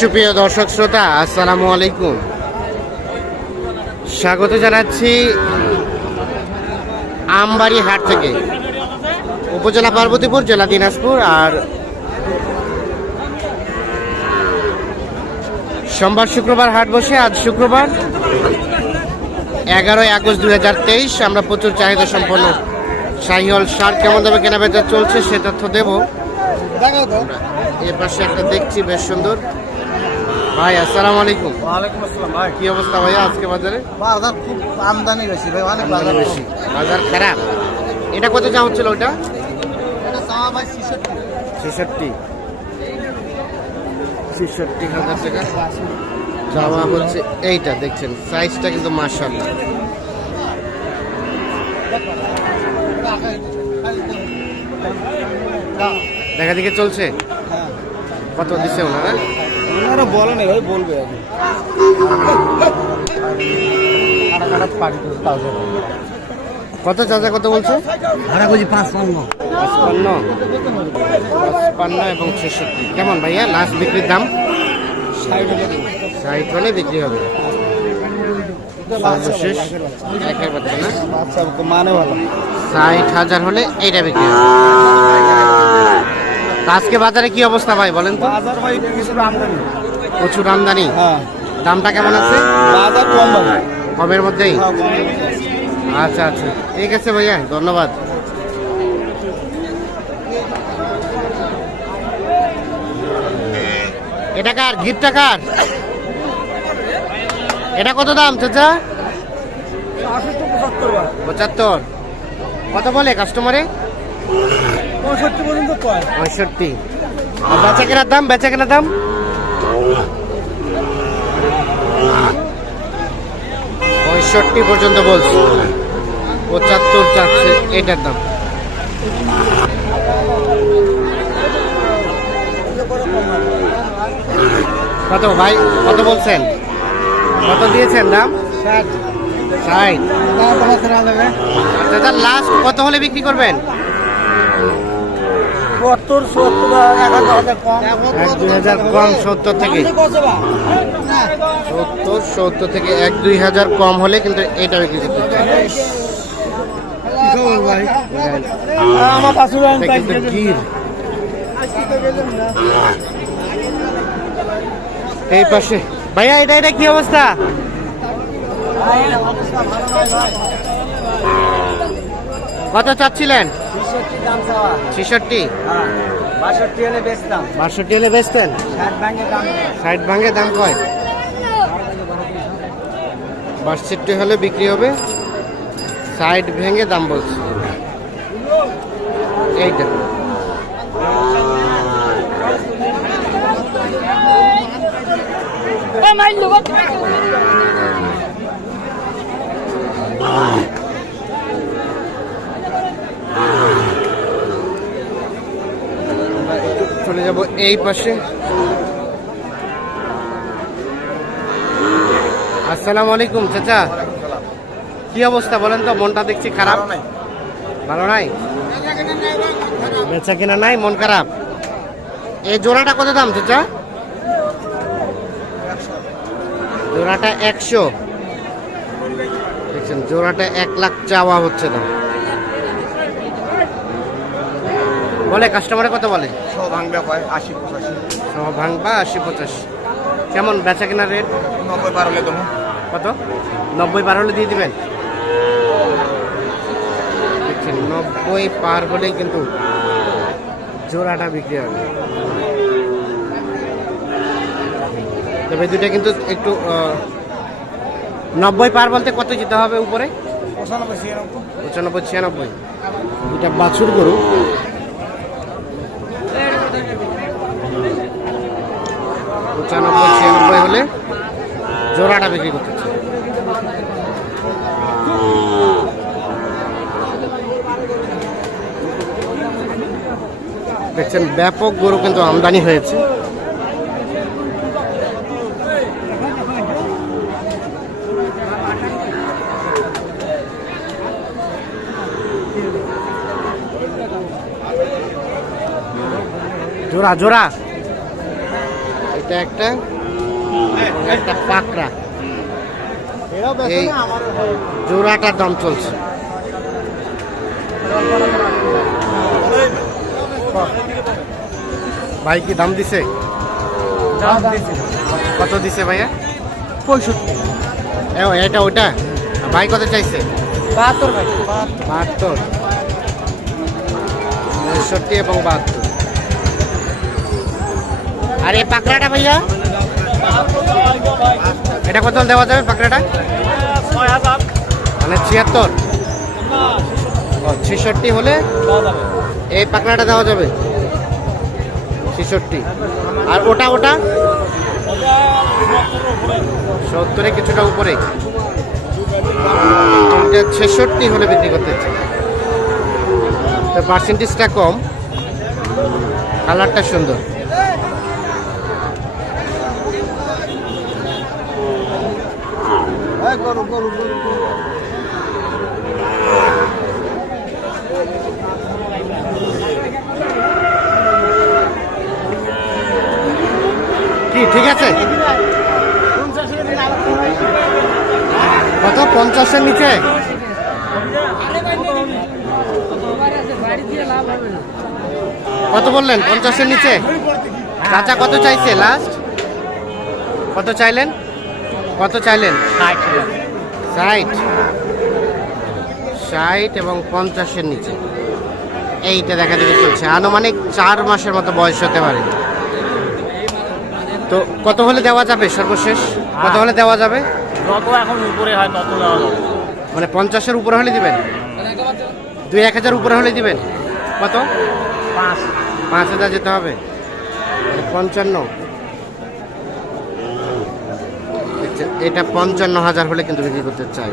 সুপ্রিয় দর্শক শ্রোতা, আসসালামু আলাইকুম। স্বাগত জানাচ্ছি আমবাড়ি হাট থেকে। উপজেলা পার্বতীপুর, জেলা দিনাজপুর আর সোমবার শুক্রবার হাট বসে, আজ শুক্রবার এগারোই আগস্ট দুই হাজার তেইশ। আমরা প্রচুর চাহিদা সম্পন্ন। শাহিওয়াল সার কেমন দামে কেনাবেচা চলছে, সে তথ্য দেবো। এর পাশে একটা দেখছি, বেশ সুন্দর। ভাই আসসালামু আলাইকুম। ওয়ালাইকুম আসসালাম ভাই। কি অবস্থা ভাইয়া আজকে বাজারে? বাজার খুব আমদানি বেশি ভাই অনেক বাজার বেশি। বাজার খারাপ। এটা কত চা হচ্ছিল ওটা এটা চাওয়া ভাই ছিষট্টি। ছেষট্টি। ছেষট্টি হাজার টাকা। চাওয়া হচ্ছে এইটা দেখছেন সাইজটা কিন্তু মার্শাল্লাহ দেখা দেখে চলছে? কত দিছে ওনারা? ওনারা বলে নেই ভাই বলবে কত চাচা কত বলছে? ভাড়া করছি পাঁচ পণ্য পাঁচপান্ন। পাঁচপান্ন এবং ছেষট্টি। কেমন ভাইয়া? লাস্ট বিক্রির দাম? ষাট হলে বিক্রি হবে। সর্বশেষ একের বাচ্চা না? মানে ভালো। ষাট হাজার হলে এইটা বিক্রি হবে। আজকে বাজারে কি অবস্থা ভাই বলেন তো? বাজার ভাই কিছু আমদানি। প্রচুর আমদানি। হ্যাঁ। দামটা কেমন আছে? বাজার কম ভাই কমের মধ্যেই? আচ্ছা আচ্ছা। ঠিক আছে ভাইয়া ধন্যবাদ। এটা কার? গিফটটা কার? এটা কত দাম চাচা? পঁচাত্তর। কত বলে কাস্টমারে? পঁয়ষট্টি আর বেচা কেনার দাম বেচা কেনার দাম? পঁয়ষট্টি পর্যন্ত বলছি। পঁচাত্তর চাচ্ছে এটার দাম। কত ভাই কত বলছেন? কত দিয়েছেন দাম? ষাট। ষাট। আচ্ছা লাস্ট কত হলে বিক্রি করবেন? সত্তর সত্তর এক হাজার দুই হাজার কম সত্তর থেকে। সত্তর সত্তর থেকে এক দুই হাজার কম হলে কিন্তু এটা বিক্রি করতে গির। এই পাশে। ভাইয়া এটা এটা কি অবস্থা? কত চাচ্ছিলেন? দাম চাওয়া। ছেষট্টি? হ্যাঁ বাষট্টি হলে বেচতাম বাষট্টি হলে বেচতেন ষাট ব্যাংকে দাম ষাট ভাঙে দাম কয়? বাষট্টি হলে বিক্রি হবে। ষাট ভেঙে দাম বলছে। এইটা আমরা চলে যাব এই পাশে। আসসালামু আলাইকুম চাচা। কি অবস্থা বলেন তো মনটা দেখছি খারাপ? ভালো নাই। বেচা কিনা নাই মন খারাপ? এই জোড়াটা কত দাম চাচা? জোড়াটা একশো। দেখছেন জোড়াটা এক লাখ চাওয়া হচ্ছে দাম। বলে কাস্টমারে কত বলে? সব ভাঙবে কয় আশি পঁচাশি। সব ভাঙবা আশি পঁচাশি। কেমন বেচা কিনা রেট নব্বই পার হলে দেবো। কত? নব্বই পার হলে দিয়ে দিবেন? দেখছেন নব্বই পার হলেই কিন্তু জোড়াটা বিক্রি হবে। তবে দুটা কিন্তু একটু নব্বই পার বলতে কত যেতে হবে উপরে? পঁচানব্বই ছিয়ানব্বই। পঁচানব্বই ছিয়ানব্বই। এটা বাছুর গরু পঁচানব্বই ছিয়ানব্বই হলে জোড়াটা বিক্রি করতে দেখছেন ব্যাপক গরু কিন্তু আমদানি হয়েছে। জোড়া জোড়া। এটা একটা। একটা পাকড়া। এই জোড়াটার দাম চলছে। ভাই কি দাম দিছে? কত দিছে ভাইয়া? পঁয়ষট্টি। এটা ওটা ভাই কত চাইছে? বাহাত্তর ভাই। বাহাত্তর। পঁয়ষট্টি এবং বাহাত্তর। আর এই পাকড়াটা ভাইয়া? এটা কত দেওয়া যাবে পাকড়াটা? মানে ছিয়াত্তর? ছেষট্টি হলে এই পাকড়াটা দেওয়া যাবে? ছেষট্টি। আর ওটা ওটা? সত্তরে কিছুটা উপরে। ছেষট্টি হলে বিক্রি করতে চাই তো পার্সেন্টেজটা কম। কালারটা সুন্দর। গরু কি, ঠিক আছে? কত? পঞ্চাশের নিচে? কত বললেন? পঞ্চাশের নিচে? কাঁচা কত চাইছে? লাস্ট কত চাইলেন? কত চাইলেন? ষাট। ষাট। এবং পঞ্চাশের নিচে। এইটা দেখা দেখি চলছে। আনুমানিক চার মাসের মতো বয়স হতে পারে। তো কত হলে দেওয়া যাবে সর্বশেষ? কত হলে দেওয়া যাবে? যত এখন উপরে হয় তত দেওয়া যাবে। মানে পঞ্চাশের উপরে হলে দিবেন? দুই এক হাজার উপরে হলে দিবেন? কত? পাঁচ। পাঁচ হাজার যেতে হবে। পঞ্চান্ন। আচ্ছা, এটা পঞ্চান্ন হাজার হলে কিন্তু বিক্রি করতে চাই।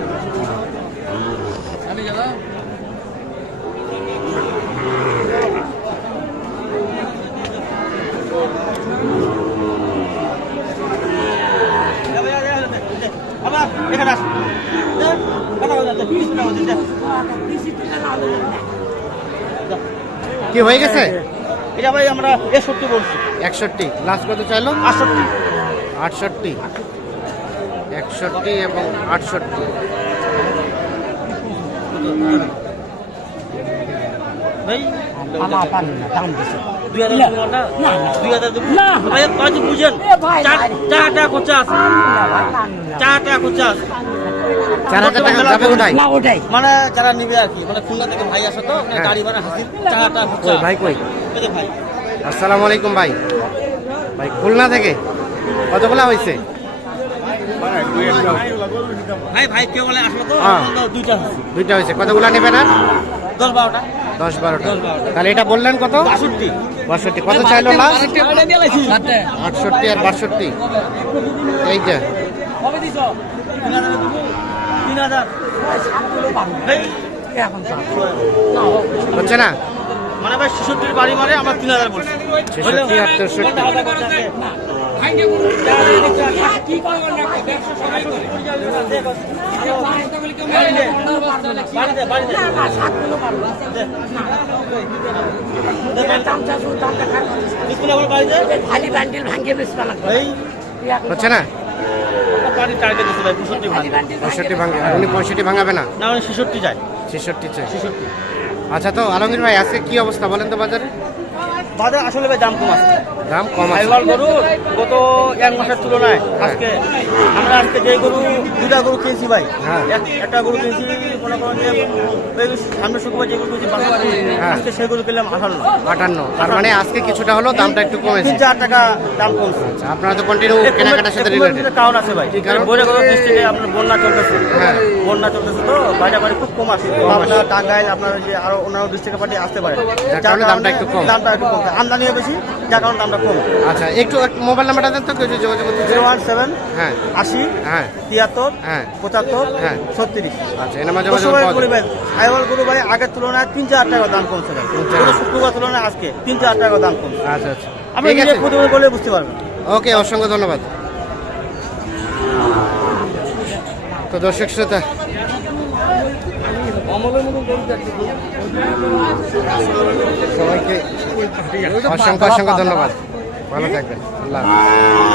কি হয়ে গেছে? এটা ভাই আমরা একষট্টি বলছি। একষট্টি। লাস্ট কত চাইলো? আটষট্টি। আটষট্টি। একষট্টি এবং আটষট্টি। মানে যারা নিবে আর কি মানে খুলনা থেকে ভাই আসে তো হ্যাঁ। গাড়ি ভাড়া হাসিল ভাই কই ভাই আসসালামু আলাইকুম ভাই। ভাই খুলনা থেকে কতগুলা হয়েছে ভাই ভাই কেউ বলে আসলো তো? হ্যাঁ। দুইটা আছে দুইটা হয়েছে। কতগুলা নেবেন আর দশ বারোটা। দশ বারোটা। তাহলে এটা বললেন কত? বাষট্টি। বাষট্টি। কত চাইলো লাস্ট? আটষট্টি। আর বাষট্টি। এইটা হচ্ছে না? মানে ভাই ছেষট্টির বাড়ি মারে আমরা তিন হাজার বলছি। খালি বান্ডিল ভাঙিয়ে বেচবা হচ্ছে না বাড়ি টার্গেট দিচ্ছে ভাই পঁয়ষট্টি উনি ভাঙাবে না? না ছেষট্টি যায়। ছেষট্টি চাই। ছেষট্টি। আচ্ছা তো আলমগীর ভাই আজকে কি অবস্থা বলেন তো বাজারে? বাজার আসলে ভাই দাম কম আছে। দাম কম আছে। গরু গত এক মাসের তুলনায় আজকে আমরা আজকে যে গরু দুটা গরু কিনছি ভাই। হ্যাঁ। একটা গরু কিনছি মনে করেন যে সামনে শুক্রবার যে গরু কিনছি হ্যাঁ। আজকে সেই গরু কিনলাম আটান্ন। তার মানে আজকে কিছুটা হলো দামটা একটু কমেছে। তিন চার টাকা দাম কমছে। আচ্ছা, আপনারা তো কন্টিনিউ কেনাকাটার সাথে রিলেটেড কারণ আছে ভাই। কারণ? বৈরাগত ডিস্ট্রিক্টে আপনার বন্যা চলতেছে। হ্যাঁ। বন্যা চলতেছে তো বাইরে বাড়ি খুব কম আছে। আপনার টাঙ্গাইল আপনার যে আরও অন্যান্য ডিস্ট্রিক্টের পার্টি আসতে পারে। দামটা একটু কম। দামটা একটু কম। আমদানিও বেশি যার কারণে দামটা কম। আচ্ছা একটু মোবাইল নাম্বারটা দেন তো কেউ যোগাযোগ করতে জিরো ওয়ান সেভেন হ্যাঁ। আশি হ্যাঁ। তিয়াত্তর হ্যাঁ। পঁচাত্তর হ্যাঁ। ছত্রিশ। আচ্ছা পাওয়া যাবে। আইওয়াল গরু ভাই আগের তুলনায় তিন চার টাকা দাম কমছে ভাই। শুক্রবার তুলনায় আজকে তিন চার টাকা দাম কমছে। আচ্ছা আচ্ছা। আপনি নিজে প্রতিবেদন করলে বুঝতে পারবেন। ওকে অসংখ্য ধন্যবাদ। তো দর্শক শ্রোতা সবাইকে অসংখ্য অসংখ্য ধন্যবাদ। ভালো থাকবেন। আল্লাহ।